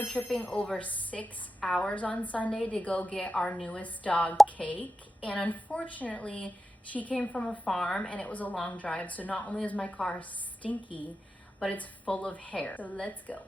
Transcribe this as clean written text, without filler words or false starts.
road tripping over 6 hours on Sunday to go get our newest dog, Cake. And unfortunately, she came from a farm and it was a long drive. So not only is my car stinky, but it's full of hair. So let's go.